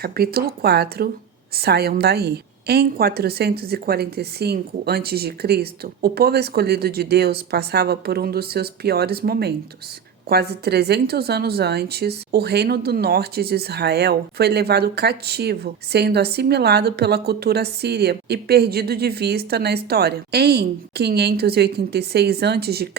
Capítulo 4. Saiam daí. Em 445 a.C., o povo escolhido de Deus passava por um dos seus piores momentos. Quase 300 anos antes, o reino do norte de Israel foi levado cativo, sendo assimilado pela cultura síria e perdido de vista na história. Em 586 a.C.,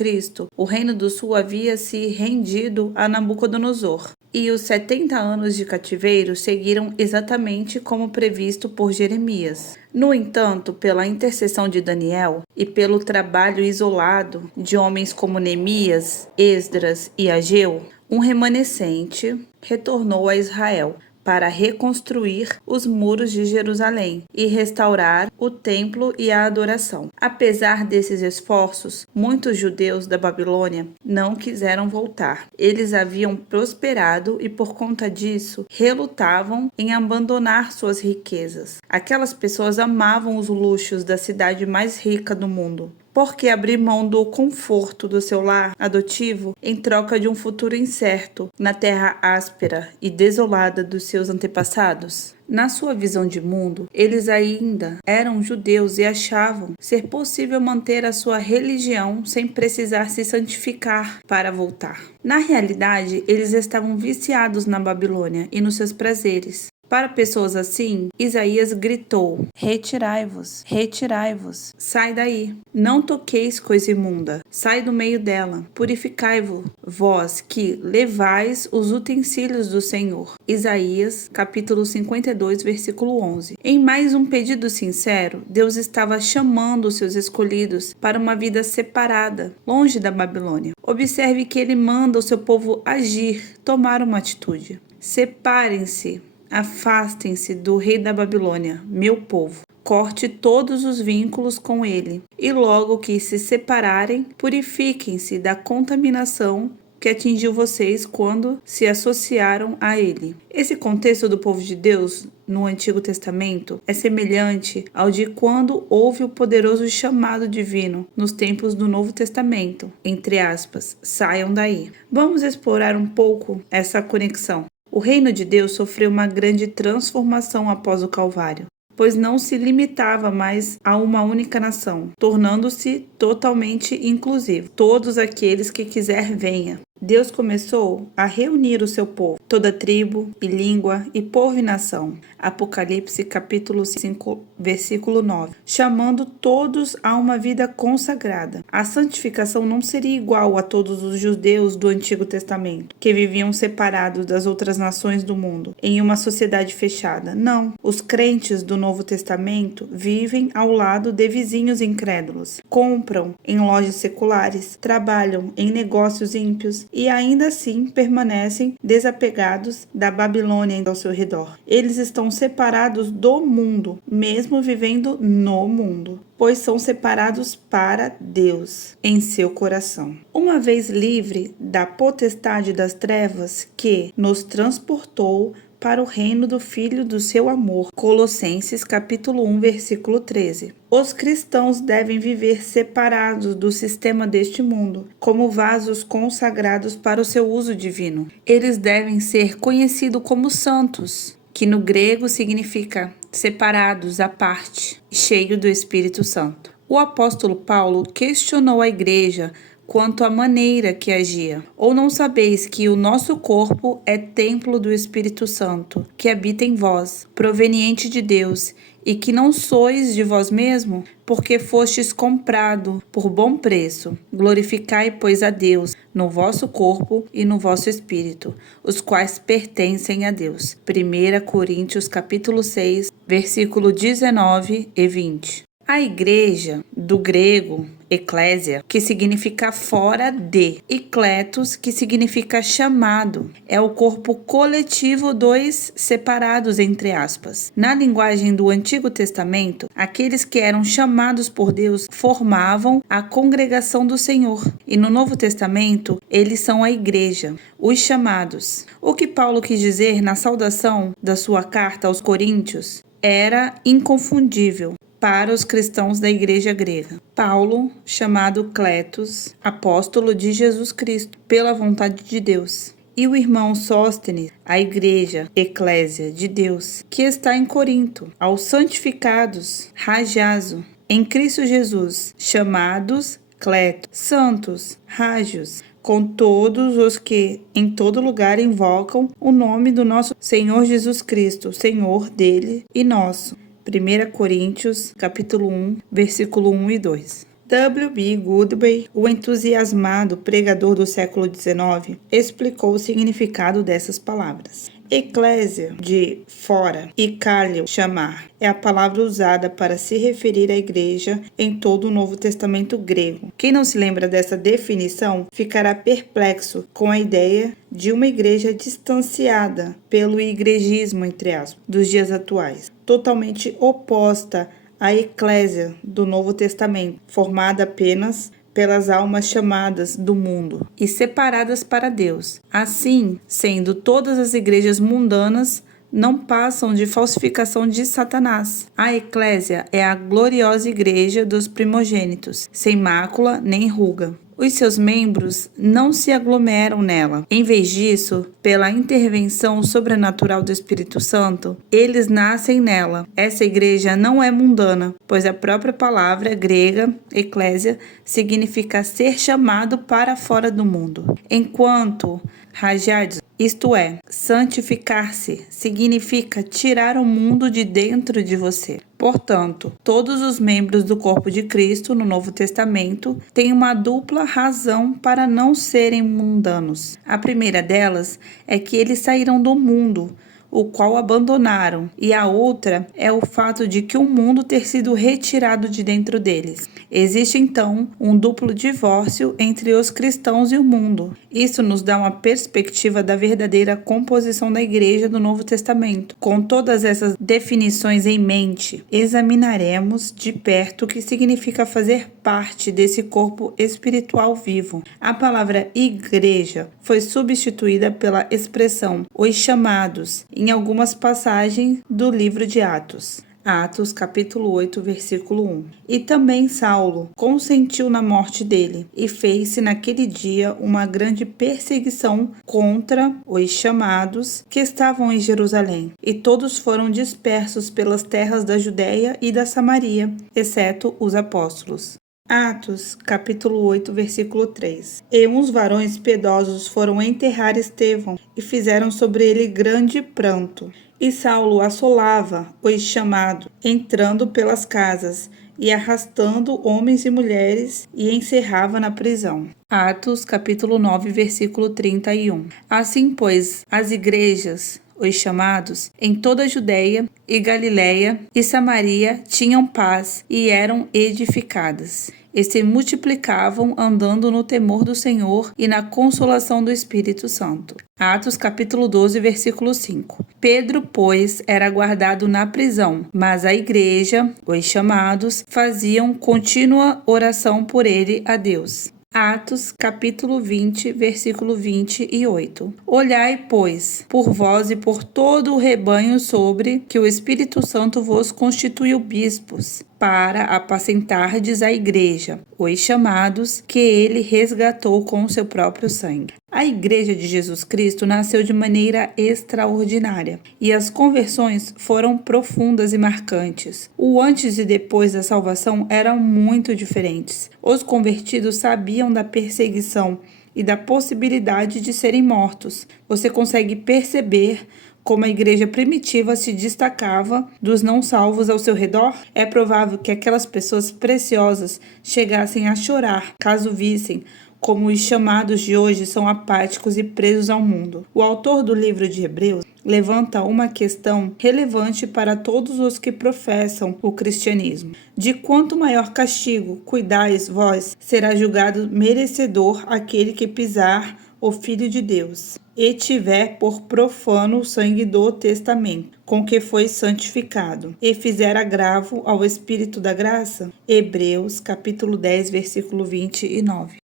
o reino do sul havia se rendido a Nabucodonosor. E os 70 anos de cativeiro seguiram exatamente como previsto por Jeremias. No entanto, pela intercessão de Daniel e pelo trabalho isolado de homens como Neemias, Esdras e Ageu, um remanescente retornou a Israel para reconstruir os muros de Jerusalém e restaurar o templo e a adoração. Apesar desses esforços, muitos judeus da Babilônia não quiseram voltar. Eles haviam prosperado e, por conta disso, relutavam em abandonar suas riquezas. Aquelas pessoas amavam os luxos da cidade mais rica do mundo. Por que abrir mão do conforto do seu lar adotivo em troca de um futuro incerto na terra áspera e desolada dos seus antepassados? Na sua visão de mundo, eles ainda eram judeus e achavam ser possível manter a sua religião sem precisar se santificar para voltar. Na realidade, eles estavam viciados na Babilônia e nos seus prazeres. Para pessoas assim, Isaías gritou: retirai-vos, retirai-vos, sai daí, não toqueis coisa imunda, sai do meio dela, purificai-vos, vós que levais os utensílios do Senhor. Isaías, capítulo 52, versículo 11. Em mais um pedido sincero, Deus estava chamando os seus escolhidos para uma vida separada, longe da Babilônia. Observe que ele manda o seu povo agir, tomar uma atitude. Separem-se. Afastem-se do rei da Babilônia, meu povo. Corte todos os vínculos com ele. E logo que se separarem, purifiquem-se da contaminação que atingiu vocês quando se associaram a ele. Esse contexto do povo de Deus no Antigo Testamento é semelhante ao de quando houve o poderoso chamado divino nos tempos do Novo Testamento, entre aspas, saiam daí. Vamos explorar um pouco essa conexão. O reino de Deus sofreu uma grande transformação após o Calvário, pois não se limitava mais a uma única nação, tornando-se totalmente inclusivo. Todos aqueles que quiser venha. Deus começou a reunir o seu povo, toda tribo e língua e povo e nação. Apocalipse capítulo 5, versículo 9. Chamando todos a uma vida consagrada. A santificação não seria igual a todos os judeus do Antigo Testamento, que viviam separados das outras nações do mundo, em uma sociedade fechada. Não. Os crentes do Novo Testamento vivem ao lado de vizinhos incrédulos, compram em lojas seculares, trabalham em negócios ímpios, e ainda assim permanecem desapegados da Babilônia ao seu redor. Eles estão separados do mundo, mesmo vivendo no mundo, pois são separados para Deus em seu coração. Uma vez livre da potestade das trevas que nos transportou para o reino do Filho do seu amor. Colossenses capítulo 1, versículo 13. Os cristãos devem viver separados do sistema deste mundo, como vasos consagrados para o seu uso divino. Eles devem ser conhecidos como santos, que no grego significa separados, à parte, cheio do Espírito Santo. O apóstolo Paulo questionou a igreja quanto à maneira que agia. Ou não sabeis que o nosso corpo é templo do Espírito Santo, que habita em vós, proveniente de Deus, e que não sois de vós mesmo, porque fostes comprado por bom preço. Glorificai, pois, a Deus no vosso corpo e no vosso espírito, os quais pertencem a Deus. 1 Coríntios capítulo 6, versículo 19 e 20. A igreja, do grego eclésia, que significa fora de, e kletos, que significa chamado, é o corpo coletivo dos separados, entre aspas. Na linguagem do Antigo Testamento, aqueles que eram chamados por Deus formavam a congregação do Senhor, e no Novo Testamento, eles são a igreja, os chamados. O que Paulo quis dizer na saudação da sua carta aos Coríntios era inconfundível para os cristãos da igreja grega. Paulo, chamado Cletus, apóstolo de Jesus Cristo, pela vontade de Deus. e o irmão Sóstenes, a igreja, eclésia de Deus, que está em Corinto, aos santificados, rajazo, em Cristo Jesus, chamados Cleto, santos, rágios, com todos os que em todo lugar invocam o nome do nosso Senhor Jesus Cristo, Senhor dele e nosso. 1 Coríntios, capítulo 1, versículo 1 e 2. W.B. Goodby, o entusiasmado pregador do século XIX, explicou o significado dessas palavras. Eclésia, de fora, e kaleo, chamar, é a palavra usada para se referir à igreja em todo o Novo Testamento grego. Quem não se lembra dessa definição ficará perplexo com a ideia de uma igreja distanciada pelo igrejismo, entre aspas, dos dias atuais, totalmente oposta à eclésia do Novo Testamento, formada apenas pelas almas chamadas do mundo e separadas para Deus. Assim, sendo todas as igrejas mundanas não passam de falsificação de Satanás. A eclésia é a gloriosa igreja dos primogênitos, sem mácula nem ruga. Os seus membros não se aglomeram nela. Em vez disso, pela intervenção sobrenatural do Espírito Santo, eles nascem nela. Essa igreja não é mundana, pois a própria palavra grega, eclésia, significa ser chamado para fora do mundo. Enquanto rajados, isto é, santificar-se, significa tirar o mundo de dentro de você. Portanto, todos os membros do corpo de Cristo no Novo Testamento têm uma dupla razão para não serem mundanos. A primeira delas é que eles saíram do mundo, o qual abandonaram, e a outra é o fato de que o mundo ter sido retirado de dentro deles. Existe então um duplo divórcio entre os cristãos e o mundo. Isso nos dá uma perspectiva da verdadeira composição da igreja do Novo Testamento. Com todas essas definições em mente, examinaremos de perto o que significa fazer parte desse corpo espiritual vivo. A palavra igreja foi substituída pela expressão os chamados em algumas passagens do livro de Atos. Atos capítulo 8, versículo 1. E também Saulo consentiu na morte dele, e fez-se naquele dia uma grande perseguição contra os chamados que estavam em Jerusalém, e todos foram dispersos pelas terras da Judéia e da Samaria, exceto os apóstolos. Atos, capítulo 8, versículo 3. E uns varões piedosos foram enterrar Estevão, e fizeram sobre ele grande pranto. E Saulo assolava os chamados, entrando pelas casas, e arrastando homens e mulheres, e encerrava na prisão. Atos, capítulo 9, versículo 31. Assim, pois, as igrejas, os chamados, em toda a Judéia e Galiléia e Samaria tinham paz e eram edificadas, e se multiplicavam andando no temor do Senhor e na consolação do Espírito Santo. Atos capítulo 12, versículo 5. Pedro, pois, era guardado na prisão, mas a igreja, os chamados, faziam contínua oração por ele a Deus. Atos, capítulo 20, versículo 28. Olhai, pois, por vós e por todo o rebanho sobre que o Espírito Santo vos constituiu bispos, para apacentardes a igreja, os chamados, que ele resgatou com o seu próprio sangue. A igreja de Jesus Cristo nasceu de maneira extraordinária, e as conversões foram profundas e marcantes. O antes e depois da salvação eram muito diferentes. Os convertidos sabiam da perseguição e da possibilidade de serem mortos. Você consegue perceber como a igreja primitiva se destacava dos não salvos ao seu redor? É provável que aquelas pessoas preciosas chegassem a chorar caso vissem como os chamados de hoje são apáticos e presos ao mundo. O autor do livro de Hebreus levanta uma questão relevante para todos os que professam o cristianismo. De quanto maior castigo cuidais vós, será julgado merecedor aquele que pisar o Filho de Deus, e tiver por profano o sangue do testamento, com que foi santificado, e fizer agravo ao Espírito da graça. Hebreus, capítulo 10, versículo 29.